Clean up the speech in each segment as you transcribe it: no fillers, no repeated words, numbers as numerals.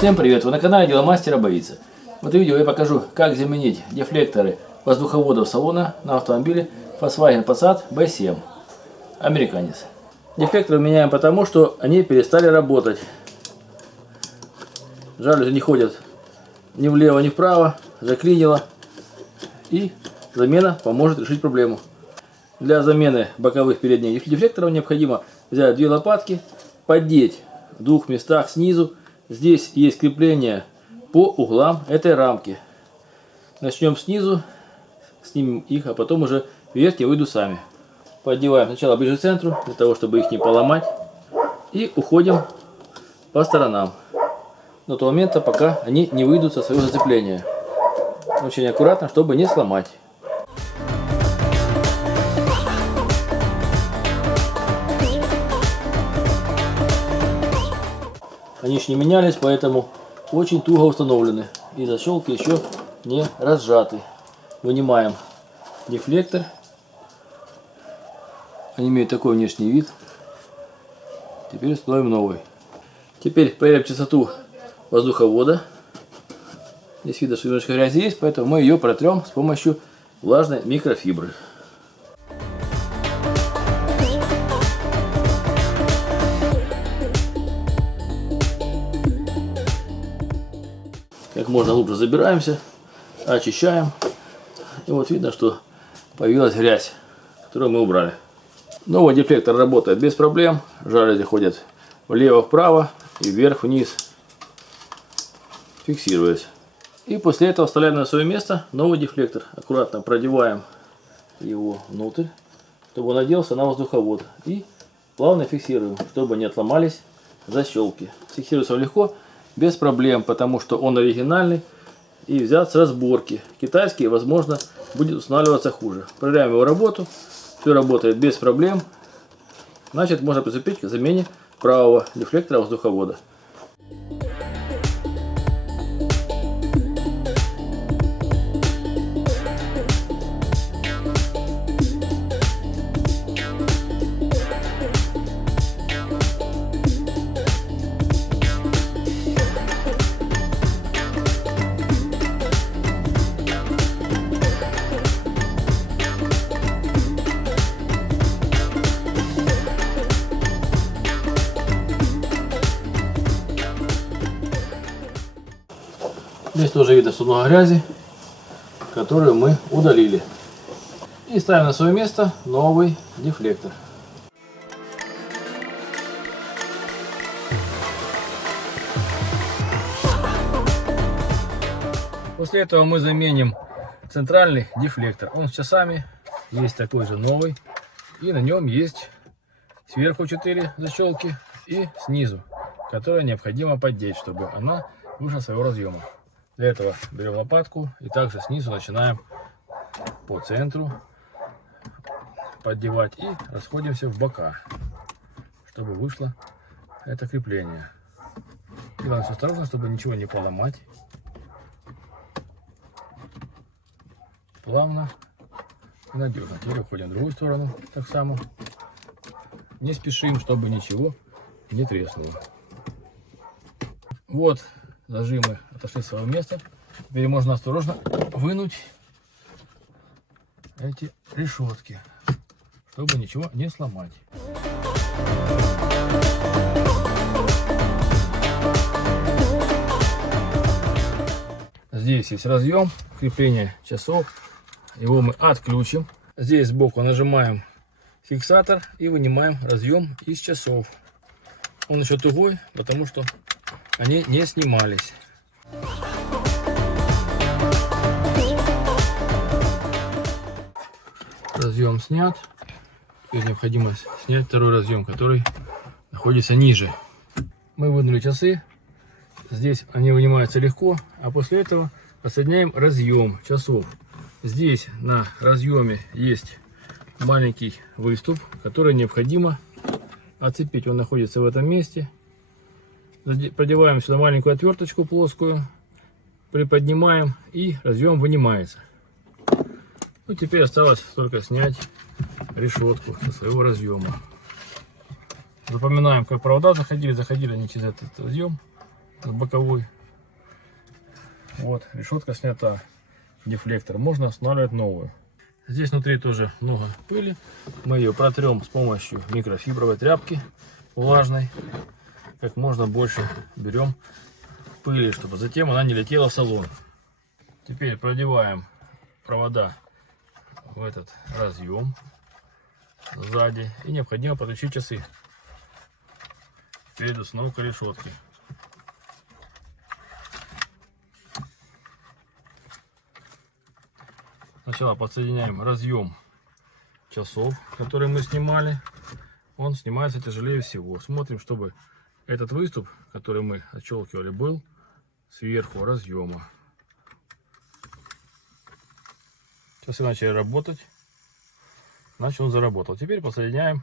Всем привет! Вы на канале Деломастера Боится. В этом видео я покажу, как заменить дефлекторы воздуховодов салона на автомобиле Volkswagen Passat B7 американец. Дефлекторы меняем потому, что они перестали работать. Жалюзи не ходят ни влево, ни вправо, заклинило. И замена поможет решить проблему. Для замены боковых передних дефлекторов необходимо взять две лопатки, поддеть в двух местах снизу. Здесь есть крепление по углам этой рамки. Начнем снизу, снимем их, а потом уже верхние выйдут сами. Поддеваем сначала ближе к центру, для того, чтобы их не поломать. И уходим по сторонам. До того момента, пока они не выйдут со своего зацепления. Очень аккуратно, чтобы не сломать. Они еще не менялись, поэтому очень туго установлены. И защелки еще не разжаты. Вынимаем дефлектор. Они имеют такой внешний вид. Теперь установим новый. Теперь проверим чистоту воздуховода. Здесь видно, что немножко грязи есть, поэтому мы ее протрем с помощью влажной микрофибры. Как можно глубже забираемся, очищаем. И вот видно, что появилась грязь, которую мы убрали. Новый дефлектор работает без проблем. Жалюзи ходят влево-вправо и вверх-вниз, фиксируясь. И после этого вставляем на свое место новый дефлектор. Аккуратно продеваем его внутрь, чтобы он оделся на воздуховод. И плавно фиксируем, чтобы не отломались защелки. Фиксируется он легко, без проблем, потому что он оригинальный и взят с разборки. Китайский, возможно, будет устанавливаться хуже. Проверяем его работу. Все работает без проблем. Значит, можно приступить к замене правого дефлектора воздуховода. Здесь тоже видно, что много грязи, которую мы удалили. И ставим на свое место новый дефлектор. После этого мы заменим центральный дефлектор. Он с часами, есть такой же новый. И на нем есть сверху 4 защелки и снизу, которые необходимо поддеть, чтобы она вышла с своего разъема. Для этого берем лопатку и также снизу начинаем по центру поддевать и расходимся в бока, чтобы вышло это крепление. Делаем все осторожно, чтобы ничего не поломать. Плавно и надежно. Теперь уходим в другую сторону, так само. Не спешим, чтобы ничего не треснуло. Вот. Зажимы отошли с своего места. Теперь можно осторожно вынуть эти решетки, чтобы ничего не сломать. Здесь есть разъем крепления часов. Его мы отключим. Здесь сбоку нажимаем фиксатор и вынимаем разъем из часов. Он еще тугой, потому что они не снимались. Разъем снят. Теперь необходимо снять второй разъем, который находится ниже. Мы вынули часы. Здесь они вынимаются легко. А после этого подсоединяем разъем часов. Здесь на разъеме есть маленький выступ, который необходимо отцепить. Он находится в этом месте. Продеваем сюда маленькую отверточку плоскую, приподнимаем и разъем вынимается. Ну, теперь осталось только снять решетку со своего разъема. Запоминаем, как провода заходили они через этот разъем. боковой. Вот, решетка снята, дефлектор. Можно устанавливать новую. Здесь внутри тоже много пыли. Мы ее протрем с помощью микрофибровой тряпки влажной. Как можно больше берем пыли, чтобы затем она не летела в салон. Теперь продеваем провода в этот разъем сзади. И необходимо подключить часы перед установкой решетки. Сначала подсоединяем разъем часов, который мы снимали. Он снимается тяжелее всего. Смотрим, чтобы этот выступ, который мы отщелкивали, был сверху разъема. Часы начали работать. Значит, он заработал. Теперь подсоединяем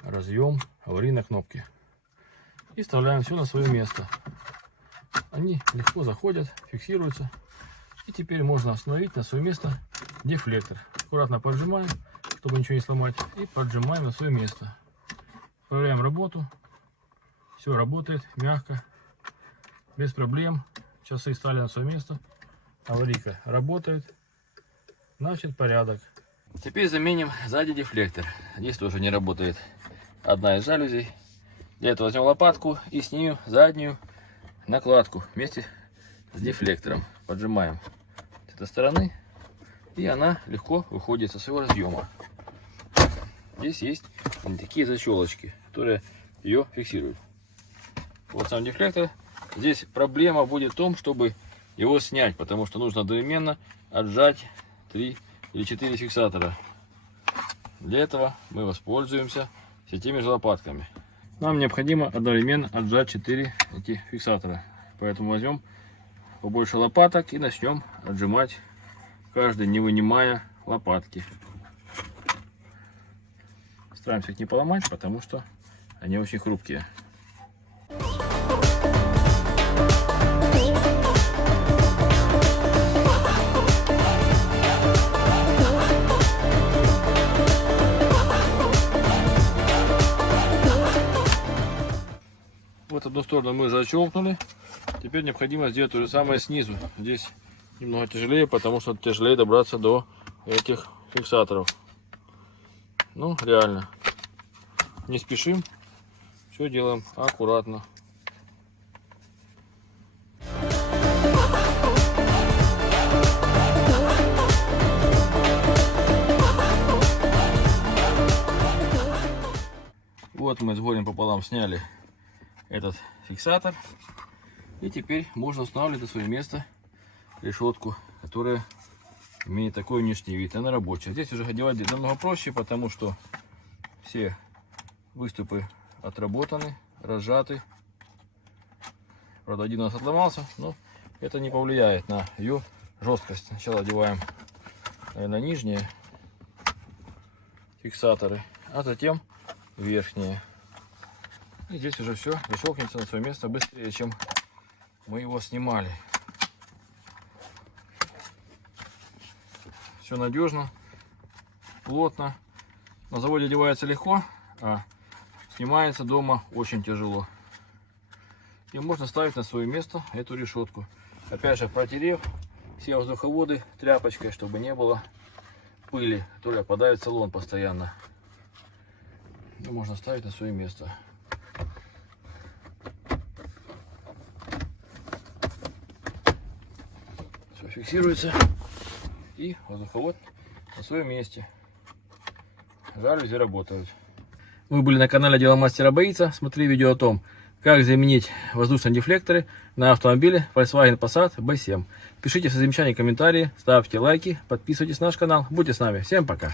разъем аварийной кнопки. И вставляем все на свое место. Они легко заходят, фиксируются. И теперь можно установить на свое место дефлектор. Аккуратно поджимаем, чтобы ничего не сломать. И поджимаем на свое место. Проверяем работу. Все работает мягко, без проблем. Часы стали на свое место. Аварийка работает. Значит, порядок. Теперь заменим сзади дефлектор. Здесь тоже не работает одна из жалюзей. Для этого возьмем лопатку и снимем заднюю накладку вместе с дефлектором. Поджимаем с этой стороны, и она легко выходит со своего разъема. Здесь есть такие защелочки, которые ее фиксируют. Вот сам дефлектор. Здесь проблема будет в том, чтобы его снять, потому что нужно одновременно отжать 3 или 4 фиксатора. Для этого мы воспользуемся все теми же лопатками. Нам необходимо одновременно отжать 4 этих фиксатора. Поэтому возьмем побольше лопаток и начнем отжимать каждый, не вынимая лопатки. Стараемся их не поломать, потому что они очень хрупкие. Вот одну сторону мы уже отщелкнули. Теперь необходимо сделать то же самое снизу. Здесь немного тяжелее, потому что тяжелее добраться до этих фиксаторов. Ну, реально. Не спешим. Все делаем аккуратно. Вот мы с горем пополам сняли этот фиксатор. И теперь можно устанавливать на свое место решетку, которая имеет такой внешний вид. Она рабочая. Здесь уже одевать намного проще, потому что все выступы отработаны, разжаты. Правда, один у нас отломался, но это не повлияет на ее жесткость. Сначала одеваем, наверное, нижние фиксаторы, а затем верхние. И здесь уже все защелкнется на свое место быстрее, чем мы его снимали. Все надежно, плотно. На заводе одевается легко, а снимается дома очень тяжело. И можно ставить на свое место эту решетку. Опять же, протерев все воздуховоды тряпочкой, чтобы не было пыли, которая попадает в салон постоянно. И можно ставить на свое место. Все фиксируется. И воздуховод на своем месте. Жалюзи работают. Вы были на канале Дело мастера боится. Смотри видео о том, как заменить воздушные дефлекторы на автомобиле Volkswagen Passat B7. Пишите свои замечания, комментарии, ставьте лайки, подписывайтесь на наш канал. Будьте с нами. Всем пока.